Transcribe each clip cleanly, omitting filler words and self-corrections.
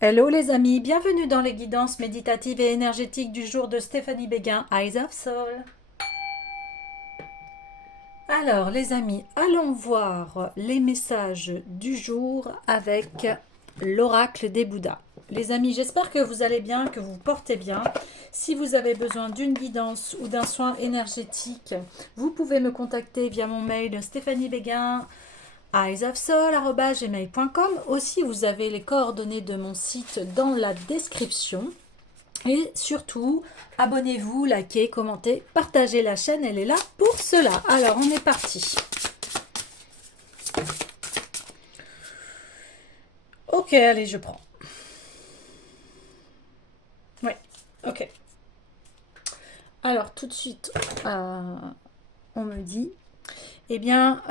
Hello les amis, bienvenue dans les guidances méditatives et énergétiques du jour de Stéphanie Béguin, Eyes of Soul. Alors les amis, allons voir les messages du jour avec l'oracle des Bouddhas. Les amis, j'espère que vous allez bien, que vous vous portez bien. Si vous avez besoin d'une guidance ou d'un soin énergétique, vous pouvez me contacter via mon mail stéphaniebéguin eyesofsoul@gmail.com. Aussi, vous avez les coordonnées de mon site dans la description. Et surtout, abonnez-vous, likez, commentez, partagez la chaîne, elle est là pour cela. Alors, on est parti. Ok, allez, je prends. Oui, ok. Alors, tout de suite, on me dit, eh bien,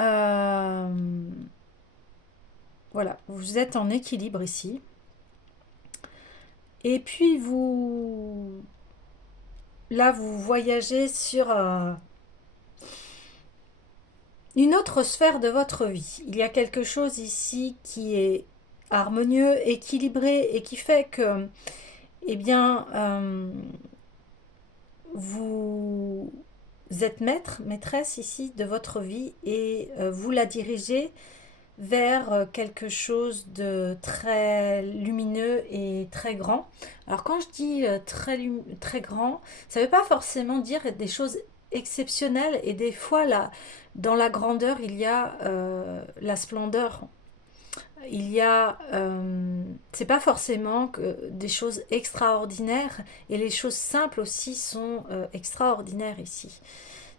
voilà, vous êtes en équilibre ici. Et puis, là, vous voyagez sur une autre sphère de votre vie. Il y a quelque chose ici qui est harmonieux, équilibré et qui fait que, eh bien, vous êtes maître, maîtresse ici de votre vie et vous la dirigez vers quelque chose de très lumineux et très grand. Alors quand je dis très grand, ça ne veut pas forcément dire des choses exceptionnelles et des fois là, dans la grandeur, il y a la splendeur. Il y a, c'est pas forcément que des choses extraordinaires et les choses simples aussi sont extraordinaires ici.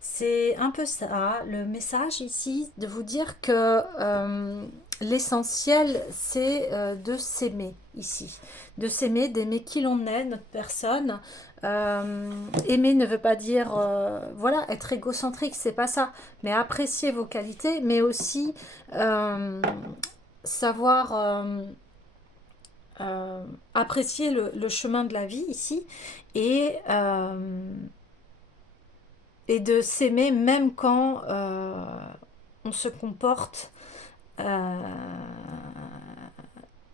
C'est un peu ça, le message ici, de vous dire que l'essentiel, c'est de s'aimer ici. De s'aimer, d'aimer qui l'on est, notre personne. Aimer ne veut pas dire, voilà, être égocentrique, c'est pas ça. Mais apprécier vos qualités, mais aussi euh, savoir apprécier le chemin de la vie ici et de s'aimer même quand on se comporte euh,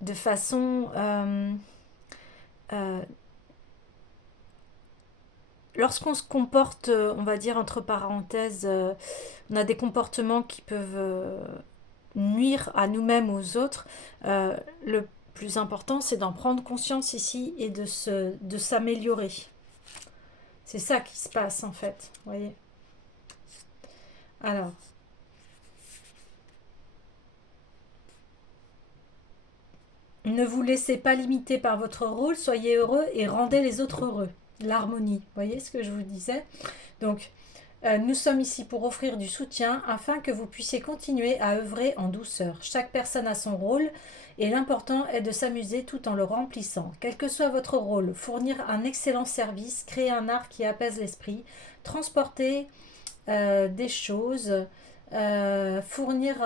de façon euh, lorsqu'on se comporte, on va dire entre parenthèses, on a des comportements qui peuvent nuire à nous-mêmes ou aux autres. Le plus important, c'est d'en prendre conscience ici et de s'améliorer. C'est ça qui se passe en fait, vous voyez. Alors, ne vous laissez pas limiter par votre rôle, soyez heureux et rendez les autres heureux. L'harmonie, vous voyez ce que je vous disais. Donc, nous sommes ici pour offrir du soutien afin que vous puissiez continuer à œuvrer en douceur. Chaque personne a son rôle et l'important est de s'amuser tout en le remplissant. Quel que soit votre rôle, fournir un excellent service, créer un art qui apaise l'esprit, transporter des choses, fournir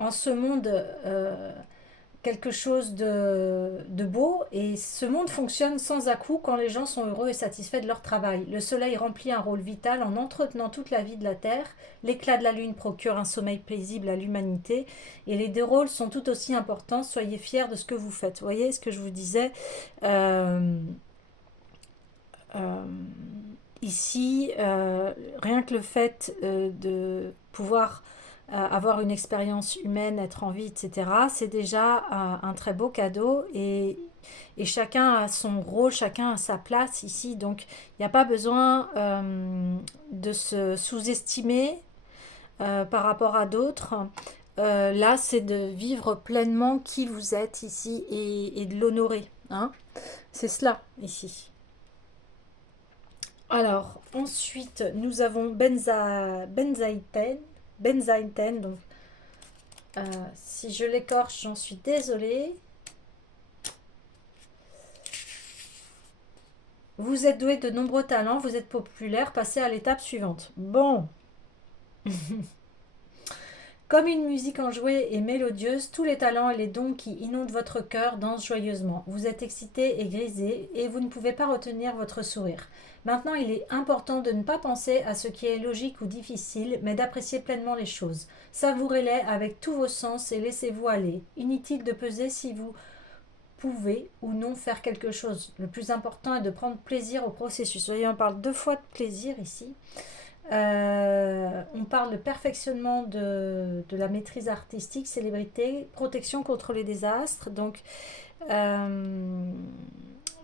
en ce monde quelque chose de beau et ce monde fonctionne sans à-coups quand les gens sont heureux et satisfaits de leur travail. Le soleil remplit un rôle vital en entretenant toute la vie de la Terre, l'éclat de la lune procure un sommeil paisible à l'humanité et les deux rôles sont tout aussi importants, soyez fiers de ce que vous faites. Vous voyez ce que je vous disais euh, ici, rien que le fait de pouvoir avoir une expérience humaine, être en vie, etc., c'est déjà un très beau cadeau et chacun a son rôle, chacun a sa place ici. Donc, il n'y a pas besoin de se sous-estimer par rapport à d'autres. Là, c'est de vivre pleinement qui vous êtes ici et de l'honorer. Hein. C'est cela ici. Alors, ensuite, nous avons Benzaiten, donc si je l'écorche, j'en suis désolée. Vous êtes doué de nombreux talents, vous êtes populaire, passez à l'étape suivante. Bon, comme une musique enjouée et mélodieuse, tous les talents et les dons qui inondent votre cœur dansent joyeusement. Vous êtes excité et grisé et vous ne pouvez pas retenir votre sourire. Maintenant, il est important de ne pas penser à ce qui est logique ou difficile, mais d'apprécier pleinement les choses. Savourez-les avec tous vos sens et laissez-vous aller. Inutile de peser si vous pouvez ou non faire quelque chose. Le plus important est de prendre plaisir au processus. Vous voyez, on parle 2 fois de plaisir ici. On parle de perfectionnement de la maîtrise artistique, célébrité, protection contre les désastres. Donc,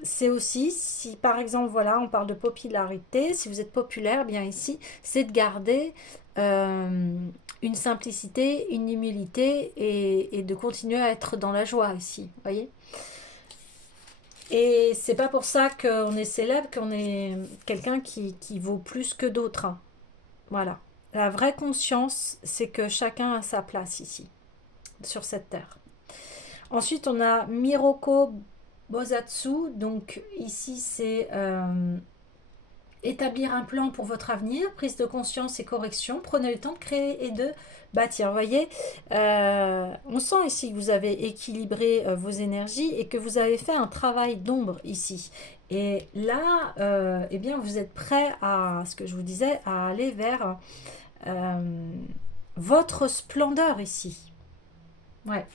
c'est aussi, si par exemple, voilà, on parle de popularité, si vous êtes populaire, eh bien ici, c'est de garder une simplicité, une humilité et de continuer à être dans la joie ici, voyez. Et c'est pas pour ça qu'on est célèbre, qu'on est quelqu'un qui vaut plus que d'autres, hein. Voilà. La vraie conscience, c'est que chacun a sa place ici, sur cette terre. Ensuite, on a Miroko Bosatsu. Donc ici, c'est établir un plan pour votre avenir, prise de conscience et correction. Prenez le temps de créer et de bâtir. Vous voyez, on sent ici que vous avez équilibré vos énergies et que vous avez fait un travail d'ombre ici. Et là, eh bien, vous êtes prêt à, ce que je vous disais, à aller vers votre splendeur ici. Ouais.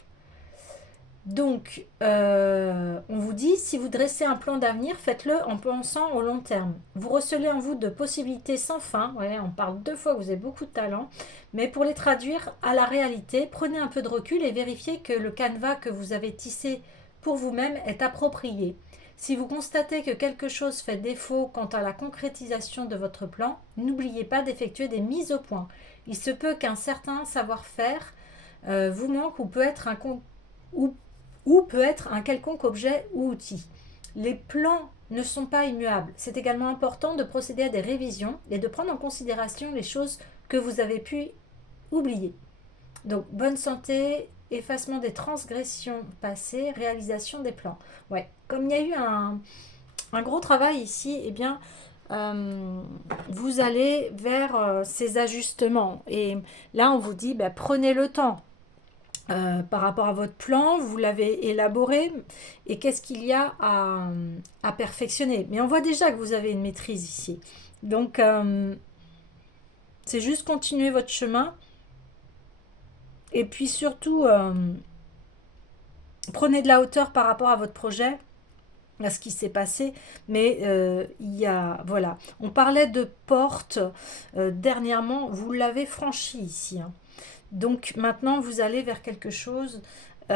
Donc, on vous dit, si vous dressez un plan d'avenir, faites-le en pensant au long terme. Vous recelez en vous de possibilités sans fin. Ouais, on parle 2 fois que vous avez beaucoup de talent. Mais pour les traduire à la réalité, prenez un peu de recul et vérifiez que le canevas que vous avez tissé pour vous-même est approprié. Si vous constatez que quelque chose fait défaut quant à la concrétisation de votre plan, n'oubliez pas d'effectuer des mises au point. Il se peut qu'un certain savoir-faire vous manque ou peut être un quelconque objet ou outil. Les plans ne sont pas immuables. C'est également important de procéder à des révisions et de prendre en considération les choses que vous avez pu oublier. Donc, bonne santé, effacement des transgressions passées, réalisation des plans. Ouais, comme il y a eu un gros travail ici, eh bien, vous allez vers ces ajustements. Et là, on vous dit, bah, prenez le temps. Par rapport à votre plan, vous l'avez élaboré et qu'est-ce qu'il y a à perfectionner. Mais on voit déjà que vous avez une maîtrise ici. Donc, c'est juste continuer votre chemin et puis surtout, prenez de la hauteur par rapport à votre projet, à ce qui s'est passé. Mais il y a, voilà, on parlait de porte dernièrement, vous l'avez franchi ici, hein. Donc maintenant, vous allez vers quelque chose où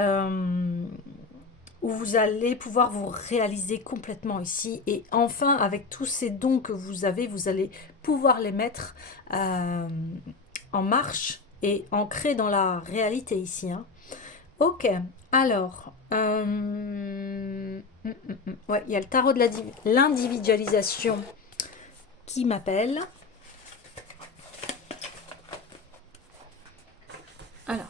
vous allez pouvoir vous réaliser complètement ici. Et enfin, avec tous ces dons que vous avez, vous allez pouvoir les mettre en marche et ancrer dans la réalité ici, hein. Ok, alors, ouais, il y a le tarot de l'individualisation qui m'appelle. Alors,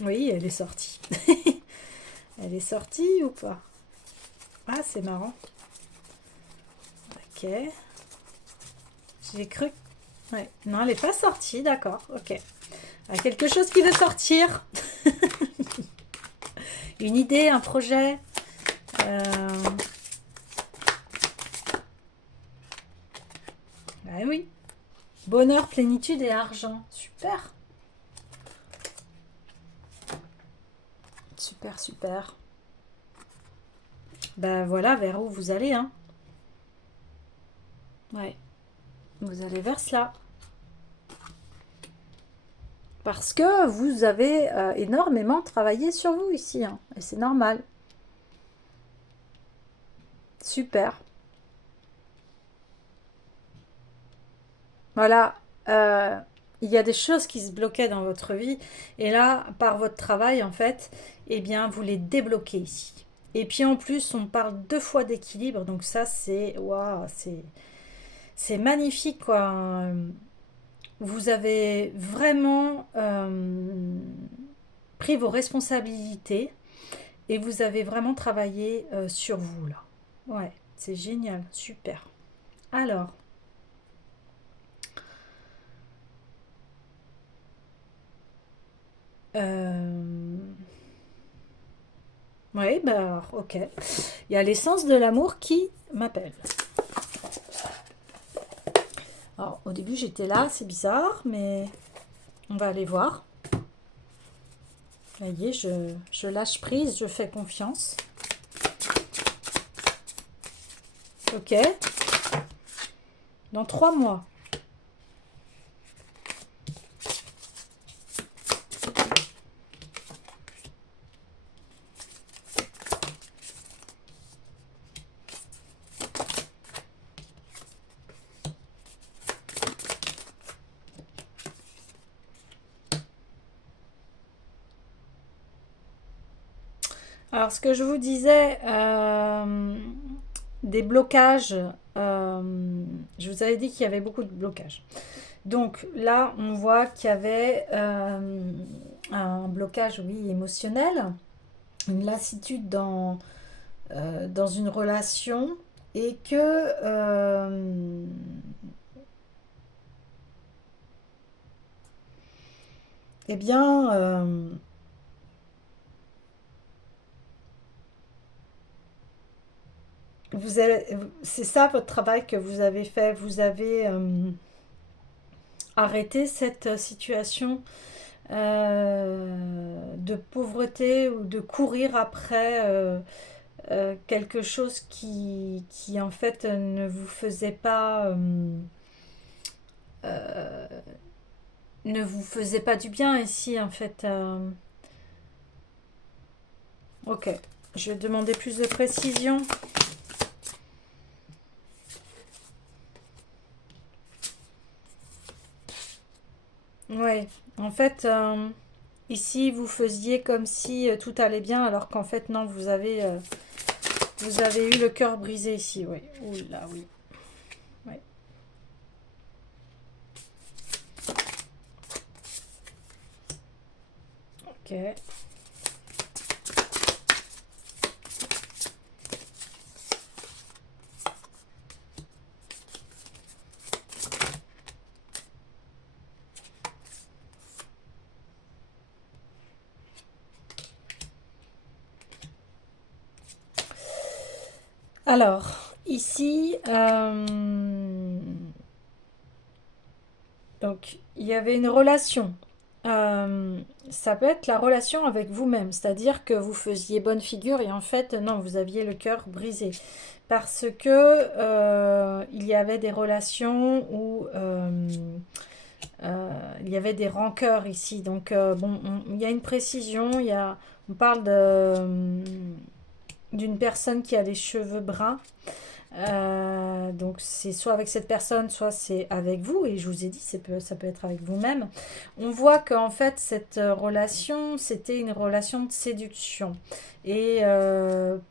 oui, elle est sortie. Elle est sortie ou pas? Ah, c'est marrant. Ok. J'ai cru. Ouais. Non, elle n'est pas sortie, d'accord. Ok. Il y a quelque chose qui veut sortir. Une idée, un projet. Ah oui. Bonheur, plénitude et argent. Super. Super, super. Ben voilà vers où vous allez, hein. Ouais. Vous allez vers cela. Parce que vous avez énormément travaillé sur vous ici, hein. Et c'est normal. Super. Voilà. Il y a des choses qui se bloquaient dans votre vie. Et là, par votre travail, en fait, eh bien, vous les débloquez ici. Et puis en plus, on parle 2 fois d'équilibre. Donc ça, c'est... Waouh, c'est magnifique, quoi. Vous avez vraiment pris vos responsabilités et vous avez vraiment travaillé sur vous, là. Ouais, c'est génial, super. Alors, oui, bah, ok. Il y a l'essence de l'amour qui m'appelle. Alors, au début, j'étais là, c'est bizarre, mais on va aller voir. Vous voyez, je lâche prise, je fais confiance. Ok. Dans 3 mois. Alors, ce que je vous disais, des blocages, je vous avais dit qu'il y avait beaucoup de blocages. Donc là, on voit qu'il y avait un blocage, oui, émotionnel, une lassitude dans une relation et que, eh bien, vous avez, c'est ça votre travail que vous avez fait. Vous avez arrêté cette situation de pauvreté ou de courir après quelque chose qui en fait euh, ne vous faisait pas du bien ici en fait. Ok, je vais demander plus de précision. Ouais, en fait, ici vous faisiez comme si tout allait bien, alors qu'en fait non, vous avez eu le cœur brisé ici. Oui, oula, oui. Ouais. Ok. Alors, ici, donc, il y avait une relation. Euh, Ça peut être la relation avec vous-même, c'est-à-dire que vous faisiez bonne figure et en fait, non, vous aviez le cœur brisé. Parce que il y avait des relations où il y avait des rancœurs ici. Donc, bon, il y a une précision, on parle d'une personne qui a les cheveux bruns. Donc c'est soit avec cette personne, soit c'est avec vous. Et je vous ai dit, ça peut être avec vous-même. On voit qu'en fait, cette relation, c'était une relation de séduction. Et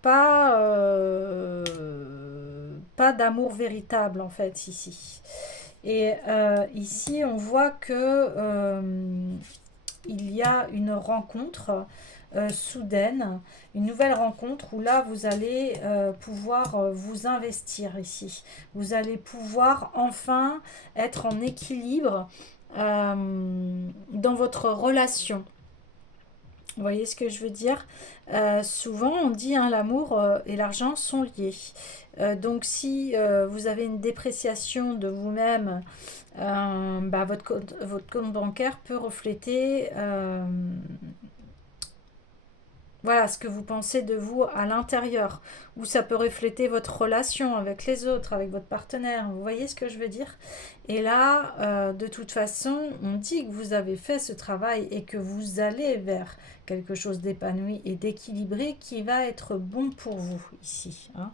pas d'amour véritable, en fait, ici. Et ici, on voit que il y a une rencontre soudaine, une nouvelle rencontre où là vous allez pouvoir vous investir ici. Vous allez pouvoir enfin être en équilibre dans votre relation. Vous voyez ce que je veux dire? Souvent on dit hein, l'amour et l'argent sont liés. Donc si vous avez une dépréciation de vous-même, bah, votre compte bancaire peut refléter voilà ce que vous pensez de vous à l'intérieur, ou ça peut refléter votre relation avec les autres, avec votre partenaire. Vous voyez ce que je veux dire? Et là, de toute façon, on dit que vous avez fait ce travail et que vous allez vers quelque chose d'épanoui et d'équilibré qui va être bon pour vous ici. Hein.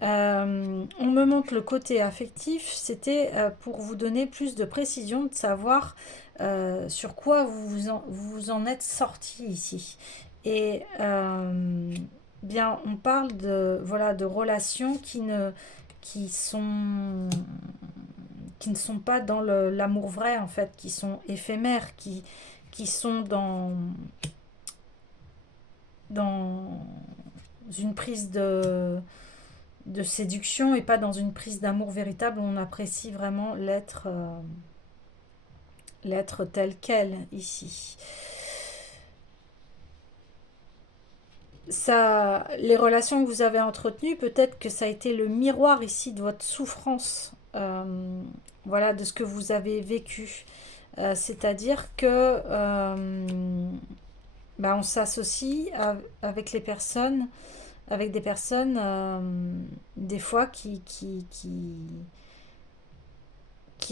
On me montre le côté affectif, c'était pour vous donner plus de précision, de savoir sur quoi vous en êtes sorti ici. Et bien, on parle de, voilà, de relations qui sont, qui ne sont pas dans l'amour vrai, en fait, qui sont éphémères, qui sont dans une prise de séduction et pas dans une prise d'amour véritable où on apprécie vraiment l'être tel quel ici. Ça, les relations que vous avez entretenues, peut-être que ça a été le miroir ici de votre souffrance voilà, de ce que vous avez vécu. C'est-à-dire que bah, on s'associe avec les personnes, avec des personnes, des fois, qui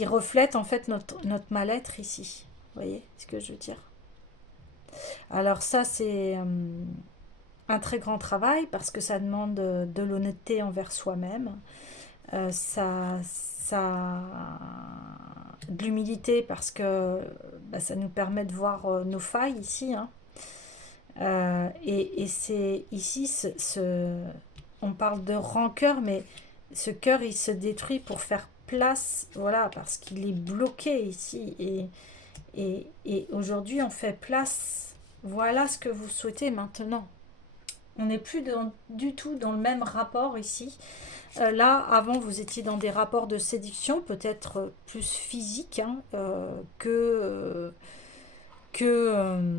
reflètent en fait notre mal-être ici. Vous voyez ce que je veux dire? Alors ça, c'est un très grand travail parce que ça demande de l'honnêteté envers soi-même. Ça de l'humilité parce que bah, ça nous permet de voir nos failles ici, hein. Et c'est ici, on parle de rancœur, mais ce cœur, il se détruit pour faire place, voilà, parce qu'il est bloqué ici. Et aujourd'hui, on fait place. Voilà ce que vous souhaitez maintenant. On n'est plus du tout dans le même rapport ici. Là, avant, vous étiez dans des rapports de séduction, peut-être plus physiques, hein, que, que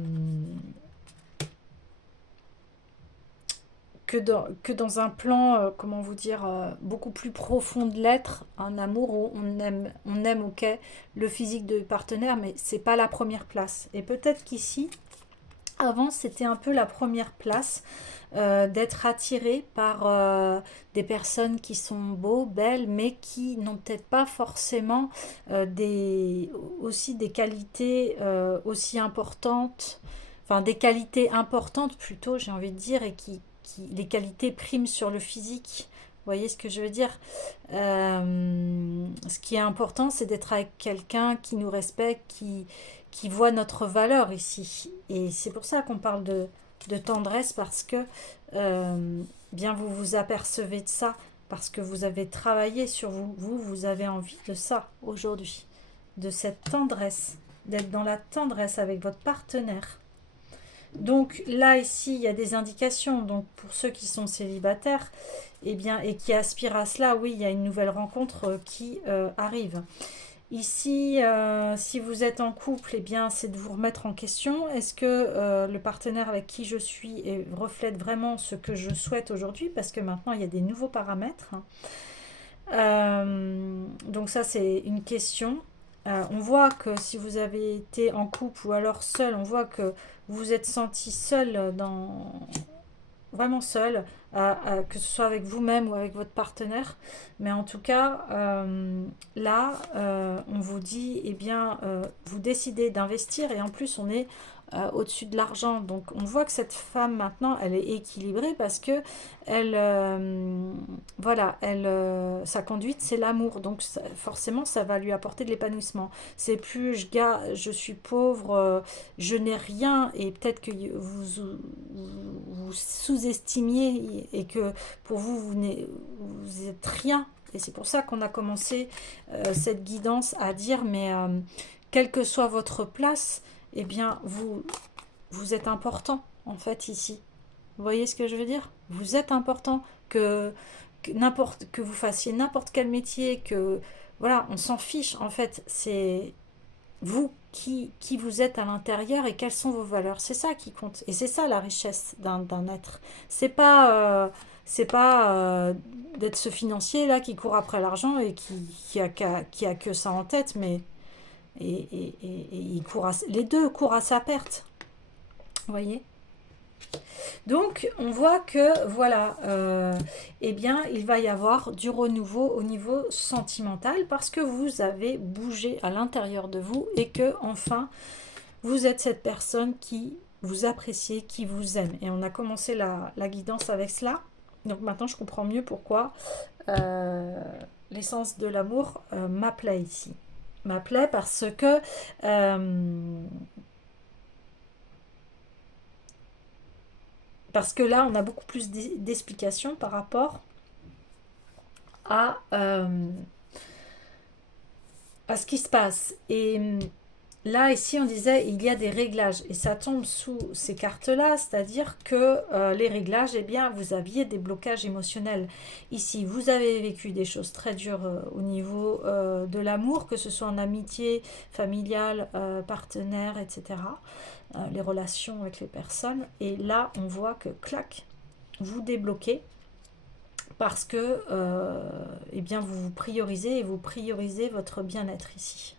dans un plan, comment vous dire, beaucoup plus profond de l'être, un amour où on aime, ok, le physique de partenaire, mais c'est pas la première place. Et peut-être qu'ici, avant, c'était un peu la première place, d'être attiré par des personnes qui sont beaux, belles, mais qui n'ont peut-être pas forcément aussi des qualités aussi importantes, enfin des qualités importantes plutôt, j'ai envie de dire, et les qualités priment sur le physique. Vous voyez ce que je veux dire? Ce qui est important, c'est d'être avec quelqu'un qui nous respecte, qui voit notre valeur ici. Et c'est pour ça qu'on parle de tendresse, parce que bien vous vous apercevez de ça, parce que vous avez travaillé sur vous avez envie de ça aujourd'hui, de cette tendresse, d'être dans la tendresse avec votre partenaire. Donc là, ici, il y a des indications. Donc pour ceux qui sont célibataires, eh bien, et qui aspirent à cela, oui, il y a une nouvelle rencontre qui arrive. Ici, si vous êtes en couple, eh bien, c'est de vous remettre en question. Est-ce que le partenaire avec qui je suis reflète vraiment ce que je souhaite aujourd'hui? Parce que maintenant, il y a des nouveaux paramètres. Donc ça, c'est une question. On voit que si vous avez été en couple ou alors seul, on voit que vous vous êtes senti seul, vraiment seul, que ce soit avec vous-même ou avec votre partenaire. Mais en tout cas, là, on vous dit, eh bien, vous décidez d'investir, et en plus, on est au-dessus de l'argent. Donc, on voit que cette femme, maintenant, elle est équilibrée parce que voilà, sa conduite, c'est l'amour. Donc, forcément, ça va lui apporter de l'épanouissement. C'est plus, je suis pauvre, je n'ai rien, et peut-être que vous sous-estimiez et que pour vous, vous êtes rien. Et c'est pour ça qu'on a commencé cette guidance à dire, mais quelle que soit votre place, eh bien, vous êtes important, en fait, ici. Vous voyez ce que je veux dire? Vous êtes important, que vous fassiez n'importe quel métier, que, voilà, on s'en fiche, en fait, c'est vous qui vous êtes à l'intérieur et quelles sont vos valeurs. C'est ça qui compte. Et c'est ça la richesse d'un être. C'est pas d'être ce financier là qui court après l'argent et qui a que ça en tête, mais et il les deux courent à sa perte. Vous voyez? Donc, on voit que, voilà, eh bien, il va y avoir du renouveau au niveau sentimental parce que vous avez bougé à l'intérieur de vous et que, enfin, vous êtes cette personne qui vous apprécie, qui vous aime. Et on a commencé la guidance avec cela. Donc maintenant, je comprends mieux pourquoi l'essence de l'amour m'appelait ici. M'appelait parce que là, on a beaucoup plus d'explications par rapport à, à ce qui se passe. Et là, ici, on disait il y a des réglages. Et ça tombe sous ces cartes-là, c'est-à-dire que les réglages, eh bien, vous aviez des blocages émotionnels. Ici, vous avez vécu des choses très dures au niveau de l'amour, que ce soit en amitié, familiale, partenaire, etc. Les relations avec les personnes. Et là, on voit que, clac, vous débloquez parce que eh bien, vous vous priorisez et vous priorisez votre bien-être ici.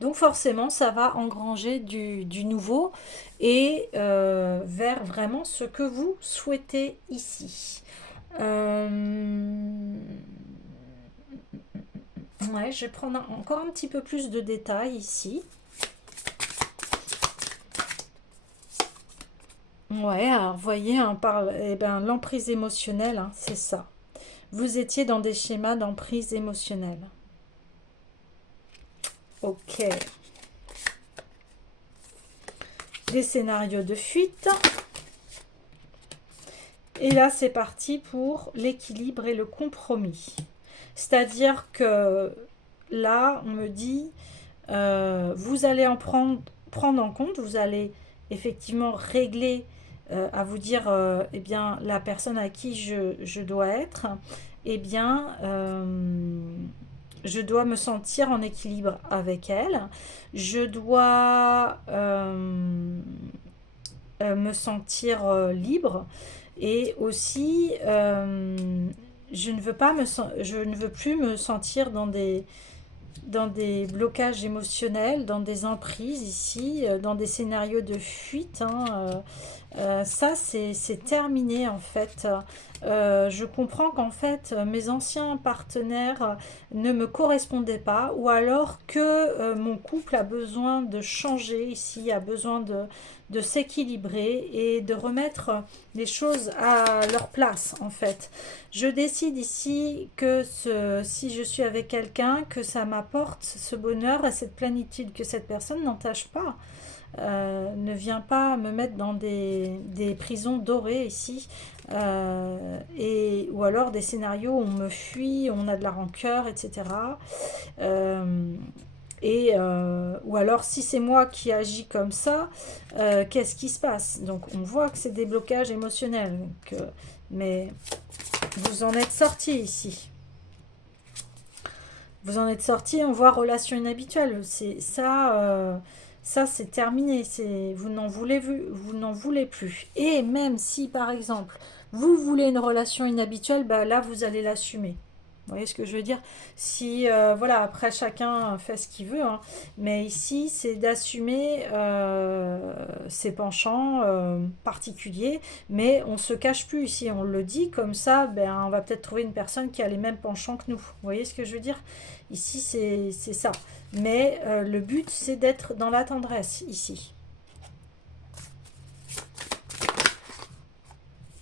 Donc forcément, ça va engranger du nouveau et vers vraiment ce que vous souhaitez ici. Euh, ouais, je vais prendre encore un petit peu plus de détails ici. Ouais, alors vous voyez, on parle, eh ben, l'emprise émotionnelle, hein, c'est ça. Vous étiez dans des schémas d'emprise émotionnelle. Ok. Des scénarios de fuite. Et là, c'est parti pour l'équilibre et le compromis. C'est-à-dire que là, on me dit, vous allez prendre en compte, vous allez effectivement régler, à vous dire, eh bien, la personne à qui je dois être, eh bien, je dois me sentir en équilibre avec elle, je dois me sentir libre et aussi je ne veux plus me sentir dans des blocages émotionnels, dans des emprises ici, dans des scénarios de fuite. Hein, ça, c'est terminé en fait. Je comprends qu'en fait, mes anciens partenaires ne me correspondaient pas, ou alors que mon couple a besoin de changer ici, a besoin de s'équilibrer et de remettre les choses à leur place en fait. Je décide ici que si je suis avec quelqu'un, que ça m'apporte ce bonheur et cette plénitude, que cette personne n'entache pas, ne vient pas me mettre dans des prisons dorées ici, ou alors des scénarios où on me fuit, où on a de la rancœur, etc. Ou alors si c'est moi qui agis comme ça, qu'est-ce qui se passe? Donc on voit que c'est des blocages émotionnels, mais vous en êtes sorti ici. Vous en êtes sorti, on voit relation inhabituelle. C'est ça, ça c'est terminé. Vous n'en voulez plus. Et même si par exemple vous voulez une relation inhabituelle, bah là vous allez l'assumer. Vous voyez ce que je veux dire? Si, voilà, après chacun fait ce qu'il veut, hein, mais ici c'est d'assumer ses penchants particuliers, mais on se cache plus ici, on le dit comme ça, ben, on va peut-être trouver une personne qui a les mêmes penchants que nous. Vous voyez ce que je veux dire? Ici c'est ça. Mais le but c'est d'être dans la tendresse ici.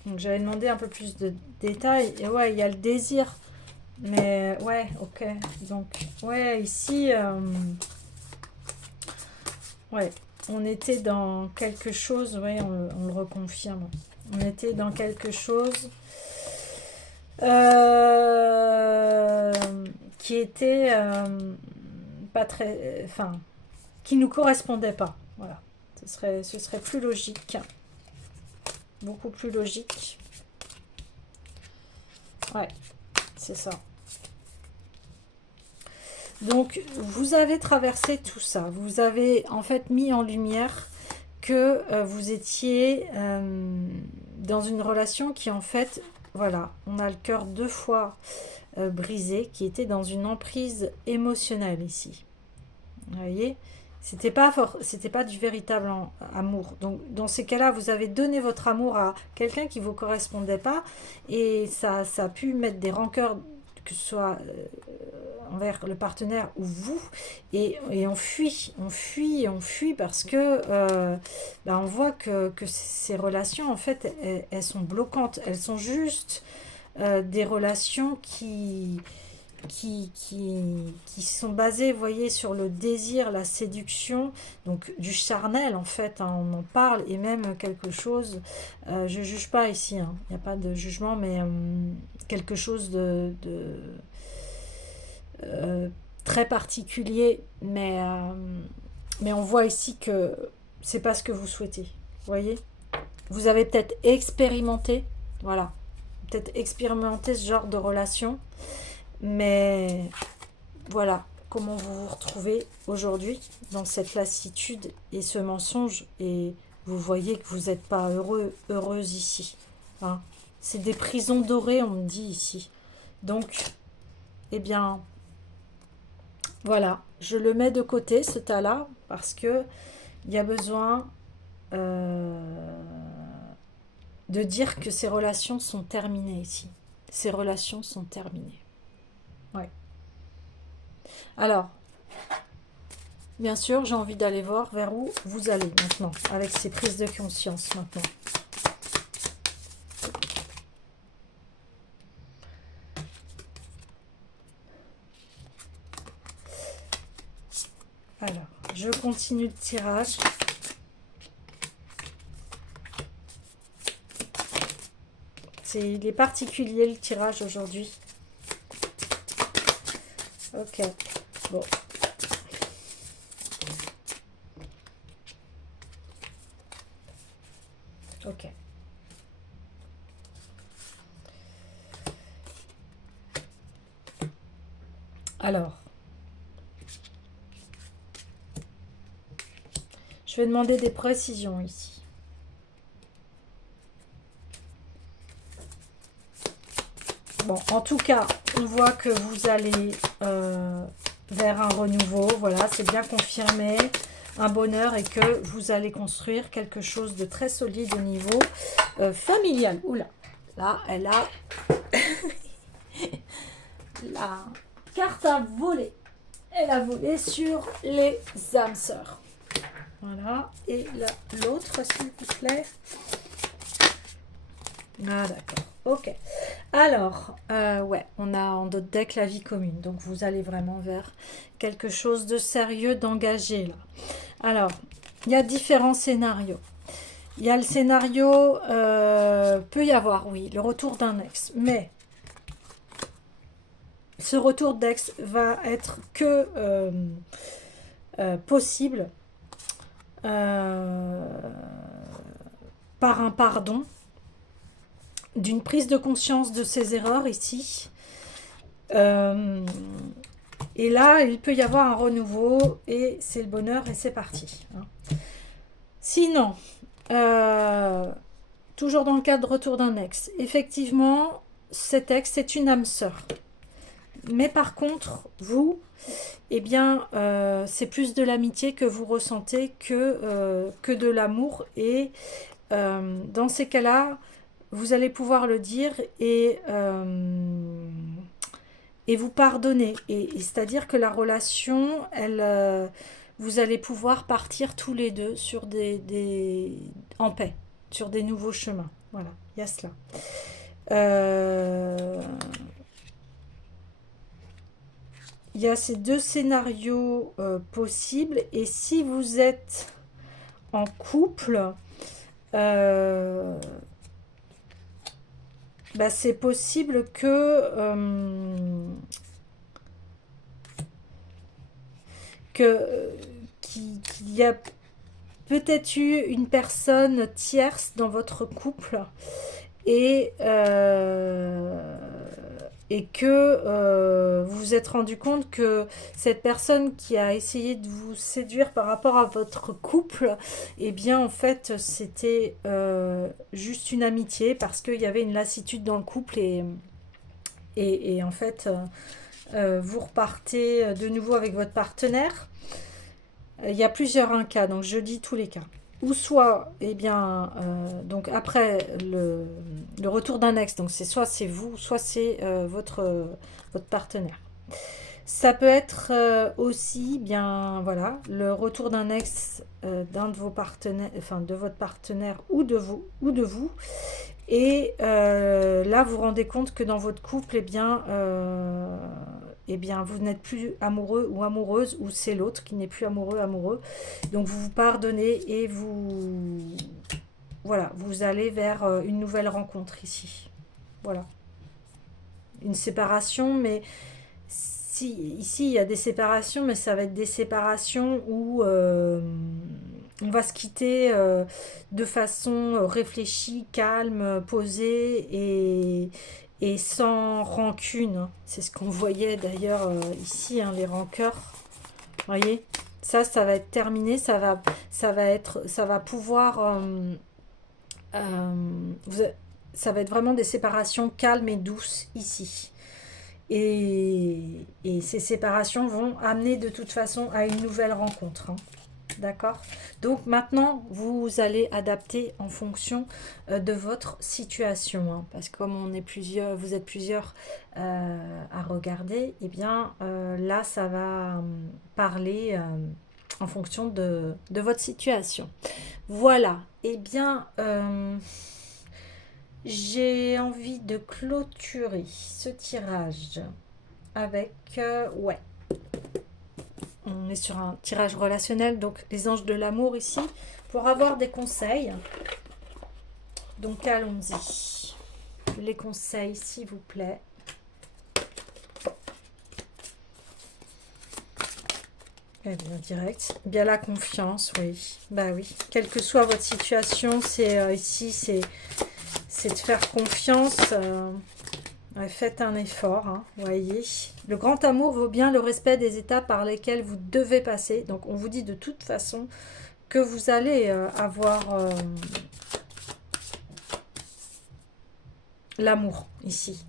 Donc j'avais demandé un peu plus de détails, et ouais, il y a le désir. Mais ouais, ok. Donc, ouais, ici, ouais, on était dans quelque chose, ouais, on le reconfirme. On était dans quelque chose euh, qui était pas très. Enfin, qui nous correspondait pas. Voilà. Ce serait plus logique. Beaucoup plus logique. Ouais, c'est ça. Donc, vous avez traversé tout ça. Vous avez en fait mis en lumière que vous étiez dans une relation qui en fait, voilà, on a le cœur deux fois brisé, qui était dans une emprise émotionnelle ici. Vous voyez, c'était pas du véritable amour. Donc, dans ces cas-là, vous avez donné votre amour à quelqu'un qui ne vous correspondait pas et ça a pu mettre des rancœurs, que ce soit envers le partenaire ou vous, et on fuit parce que on voit que ces relations, en fait, elles sont bloquantes, elles sont juste des relations qui sont basées, vous voyez, sur le désir, la séduction, donc du charnel en fait, hein, on en parle, et même quelque chose, je juge pas ici, hein, il n'y a pas de jugement, mais quelque chose euh, très particulier, mais on voit ici que c'est pas ce que vous souhaitez. Vous voyez, vous avez peut-être expérimenté, voilà, peut-être expérimenté ce genre de relation, mais voilà comment vous vous retrouvez aujourd'hui dans cette lassitude et ce mensonge, et vous voyez que vous n'êtes pas heureuse ici. Hein. C'est des prisons dorées, on me dit ici. Donc, eh bien, voilà, je le mets de côté, ce tas-là, parce que il y a besoin de dire que ces relations sont terminées ici. Ces relations sont terminées. Ouais. Alors, bien sûr, j'ai envie d'aller voir vers où vous allez maintenant, avec ces prises de conscience maintenant. Alors, je continue le tirage. Il est particulier le tirage aujourd'hui. Ok, bon. Ok. Alors, je vais demander des précisions ici. Bon, en tout cas, on voit que vous allez vers un renouveau. Voilà, c'est bien confirmé. Un bonheur et que vous allez construire quelque chose de très solide au niveau familial. Oula, là, elle a la carte à voler. Elle a volé sur les âmes sœurs. Voilà, et l'autre, s'il vous plaît. Ah, d'accord. Ok. Alors, ouais, on a en d'autres decks la vie commune. Donc, vous allez vraiment vers quelque chose de sérieux, d'engagé, là. Alors, il y a différents scénarios. Il y a le scénario, peut y avoir, oui, le retour d'un ex. Mais, ce retour d'ex va être que possible par un pardon, d'une prise de conscience de ses erreurs ici. Et là, il peut y avoir un renouveau et c'est le bonheur et c'est parti. Sinon, toujours dans le cadre de retour d'un ex, effectivement, cet ex, c'est une âme sœur. Mais par contre, vous, eh bien, c'est plus de l'amitié que vous ressentez que de l'amour. Et dans ces cas-là, vous allez pouvoir le dire et vous pardonner. Et c'est-à-dire que la relation, vous allez pouvoir partir tous les deux sur en paix, sur des nouveaux chemins. Voilà, il y a cela. Il y a ces deux scénarios possibles. Et si vous êtes en couple, bah, c'est possible qu'il y a peut-être eu une personne tierce dans votre couple et que vous vous êtes rendu compte que cette personne qui a essayé de vous séduire par rapport à votre couple, eh bien en fait c'était juste une amitié parce qu'il y avait une lassitude dans le couple et en fait vous repartez de nouveau avec votre partenaire. Il y a plusieurs cas, donc je dis tous les cas. Ou soit, eh bien, donc après le retour d'un ex, donc c'est soit c'est vous, soit c'est votre partenaire. Ça peut être aussi, bien, voilà, le retour d'un ex d'un de vos partenaires, enfin de votre partenaire ou de vous. Et là, vous vous rendez compte que dans votre couple, eh bien, vous n'êtes plus amoureux ou amoureuse, ou c'est l'autre qui n'est plus amoureux. Donc, vous vous pardonnez et voilà, vous allez vers une nouvelle rencontre ici. Voilà. Une séparation, mais ici, il y a des séparations, mais ça va être des séparations où on va se quitter de façon réfléchie, calme, posée et sans rancune. C'est ce qu'on voyait d'ailleurs ici, hein, les rancœurs. Vous voyez, ça va être terminé, ça va pouvoir ça va être vraiment des séparations calmes et douces ici. Et ces séparations vont amener de toute façon à une nouvelle rencontre, hein. D'accord? Donc maintenant, vous allez adapter en fonction de votre situation, hein, parce que comme on est plusieurs, vous êtes plusieurs à regarder, et bien là, ça va parler en fonction de votre situation. Voilà. Et bien, j'ai envie de clôturer ce tirage avec, ouais, on est sur un tirage relationnel, donc les anges de l'amour ici, pour avoir des conseils. Donc allons-y. Les conseils, s'il vous plaît. Eh bien, direct. Eh bien, la confiance, oui. Bah oui. Quelle que soit votre situation, c'est ici, c'est de faire confiance. Ouais, faites un effort, hein, voyez. Le grand amour vaut bien le respect des étapes par lesquelles vous devez passer. Donc, on vous dit de toute façon que vous allez avoir l'amour ici.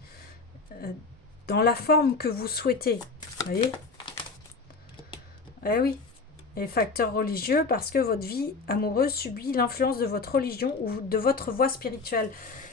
Dans la forme que vous souhaitez. Vous voyez? Eh oui. Et facteur religieux parce que votre vie amoureuse subit l'influence de votre religion ou de votre voie spirituelle.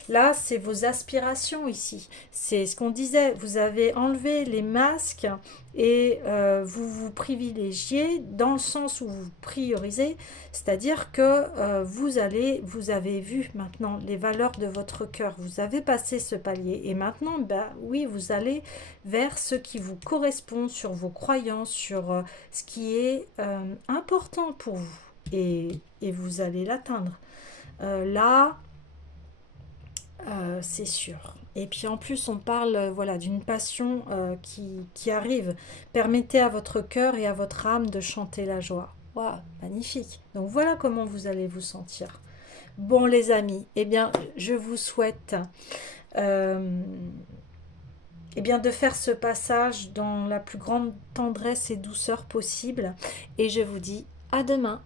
Là, c'est vos aspirations ici. C'est ce qu'on disait. Vous avez enlevé les masques et vous vous privilégiez dans le sens où vous priorisez. C'est-à-dire que vous avez vu maintenant les valeurs de votre cœur. Vous avez passé ce palier. Et maintenant, bah, oui, vous allez vers ce qui vous correspond sur vos croyances, sur ce qui est important pour vous. Et vous allez l'atteindre. Là, c'est sûr. Et puis en plus, on parle voilà, d'une passion qui arrive. Permettez à votre cœur et à votre âme de chanter la joie. Waouh, magnifique. Donc voilà comment vous allez vous sentir. Bon les amis, eh bien je vous souhaite eh bien, de faire ce passage dans la plus grande tendresse et douceur possible. Et je vous dis à demain.